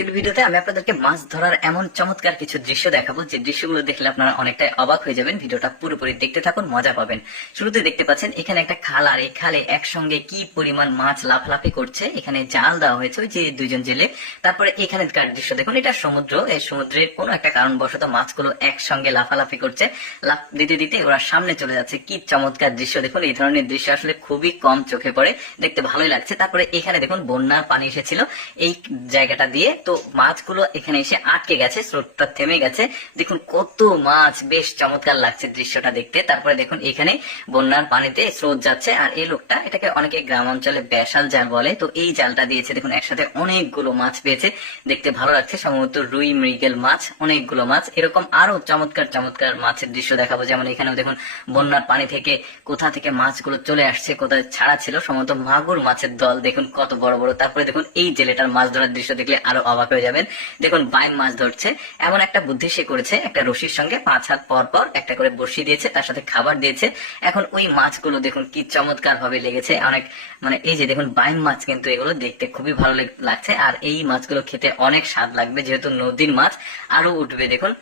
এই ভিডিওতে আমি আপনাদেরকে মাছ ধরার এমন চমৎকার কিছু দৃশ্য দেখাবো যে দৃশ্যগুলো দেখলে আপনারা অনেকটাই অবাক হয়ে যাবেন। ভিডিওটা পুরোপুরি দেখতে থাকুন, মজা পাবেন। শুরুতে দেখতে পাচ্ছেন এখানে একটা খাল, আর এই খালে একসঙ্গে কি পরিমাণ মাছ লাফালাফি করছে। এখানে জাল দেওয়া হয়েছে ওই যে দুইজন জেলে। তারপরে এখানকার দৃশ্য দেখুন, এটা সমুদ্র। এই সমুদ্রের কোনো একটা কারণবশত মাছগুলো একসঙ্গে লাফালাফি করছে, লাফ দিতে দিতে ওরা সামনে চলে যাচ্ছে। কি চমৎকার দৃশ্য দেখুন। এই ধরনের দৃশ্য আসলে খুবই কম চোখে পড়ে, দেখতে ভালোই লাগছে। তারপরে এখানে দেখুন বন্যার পানি এসেছিল এই জায়গাটা দিয়ে, তো মাছগুলো এখানে এসে আটকে গেছে, স্রোতটা থেমে গেছে। দেখুন কত মাছ, বেশ চমৎকার লাগছে দৃশ্যটা দেখতে। তারপরে দেখুন এখানে বন্যার পানিতে স্রোত যাচ্ছে, আর এই লোকটা, এটাকে অনেকে গ্রাম অঞ্চলে বেশাল জাল বলে, তো এই জালটা দিয়েছে। দেখুন একসাথে অনেকগুলো মাছ পেয়েছে, দেখতে ভালো লাগছে। সম্ভবত রুই মৃগেল মাছ, অনেকগুলো মাছ। এরকম আরো চমৎকার চমৎকার মাছের দৃশ্য দেখাবো। যেমন এখানেও দেখুন বন্যার পানি থেকে কোথা থেকে মাছগুলো চলে আসছে, কোথায় ছাড়া ছিল, সম্ভবত মাগুর মাছের দল। দেখুন কত বড় বড়। তারপরে দেখুন এই জেলেটার মাছ ধরার দৃশ্য দেখলে আরো অবাক হয়ে যাবেন। দেখুন বাইম মাছ ধরছে। এমন একটা বুদ্ধি সে করেছে, একটা রশির সঙ্গে 5 হাত পর পর একটা করে বড়শি দিয়েছে, তার সাথে খাবার দিয়েছে। এখন ওই মাছগুলো দেখুন কি চমৎকার ভাবে লেগেছে। অনেক এই যে দেখুন বাইম মাছ, কিন্তু এগুলো দেখতে খুবই ভালো লাগছে। আর এই মাছগুলো খেতে অনেক স্বাদ লাগবে, যেহেতু নদীর মাছ আরো উঠবে। দেখুন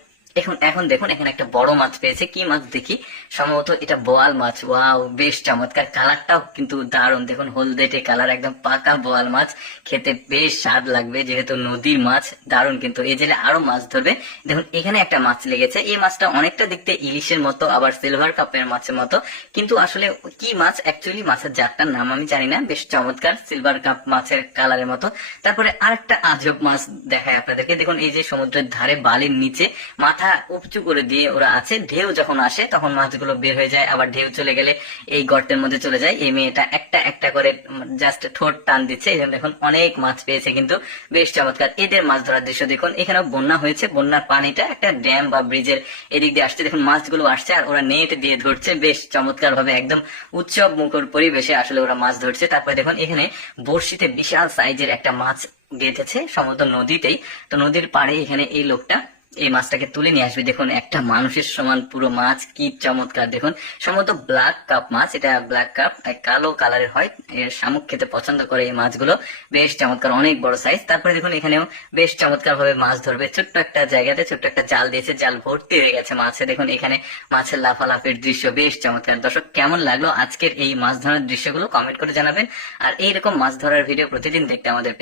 এখন দেখুন এখানে একটা বড় মাছ পেয়েছে। কি মাছ দেখি, সম্ভবত এটা বোয়াল মাছ। ওয়াও, বেশ চমৎকার। কালারটাও কিন্তু দারুণ। দেখুন হলদেটে কালার, একদম পাকা বোয়াল মাছ। খেতে বেশ স্বাদ লাগবে, যেহেতু নদীর মাছ। দারুণ। কিন্তু এই জেলে আরো মাছ ধরবে। দেখুন এখানে একটা মাছ লেগেছে। এই মাছটা অনেকটা দেখতে ইলিশের মতো, আবার সিলভার কাপের মাছের মতো, কিন্তু আসলে কি মাছ অ্যাকচুয়ালি, মাছের জাতটার নাম আমি জানি না। বেশ চমৎকার, সিলভার কাপ মাছের কালারের মতো। তারপরে আরেকটা আজব মাছ দেখায় আপনাদেরকে। দেখুন এই যে সমুদ্রের ধারে বালির নিচে মাথা উপচু করে দিয়ে ওরা আছে। ঢেউ যখন আসে তখন মাছগুলো বের হয়ে যায়, আবার ঢেউ চলে গেলে এই গর্তের মধ্যে চলে যায়। এই মেয়েটা একটা একটা করে জাস্ট ঠোঁট টান দিচ্ছে। এই জন্য দেখুন অনেক মাছ পেয়েছে, কিন্তু বেশ চমৎকার। এদের মাছ ধরার দৃশ্য দেখুন। এখানেও বন্যা হয়েছে, বন্যার পানিটা একটা ড্যাম বা ব্রিজের এদিক দিয়ে আসছে। দেখুন মাছগুলো আসছে আর ওরা নেট দিয়ে ধরছে, বেশ চমৎকার ভাবে। একদম উৎসব মুখর পরিবেশে আসলে ওরা মাছ ধরছে। তারপরে দেখুন এখানে বড়শিতে বিশাল সাইজের একটা মাছ গেঁথেছে, সম্ভবত নদীতেই। তো নদীর পাড়ে এখানে এই লোকটা এই মাছটাকে তুলে নিয়ে আসবে। দেখুন একটা মানুষের সমান পুরো মাছ, কি চমৎকার। দেখুন সম্ভবত ব্ল্যাক কাপ মাছ, এটা ব্ল্যাক কাপ, কালো কালারের হয়। এর শামুক খেতে পছন্দ করে এই মাছগুলো। বেশ চমৎকার, অনেক বড় সাইজ। তারপরে দেখুন এখানেও বেশ চমৎকার ভাবে মাছ ধরবে। ছোট্ট একটা জায়গাতে ছোট্ট একটা জাল দিয়েছে, জাল ভর্তি হয়ে গেছে মাছে। দেখুন এখানে মাছের লাফালাফির দৃশ্য বেশ চমৎকার। দর্শক কেমন লাগলো আজকের এই মাছ ধরার দৃশ্যগুলো কমেন্ট করে জানাবেন। আর এইরকম মাছ ধরার ভিডিও প্রতিদিন দেখতে আমাদের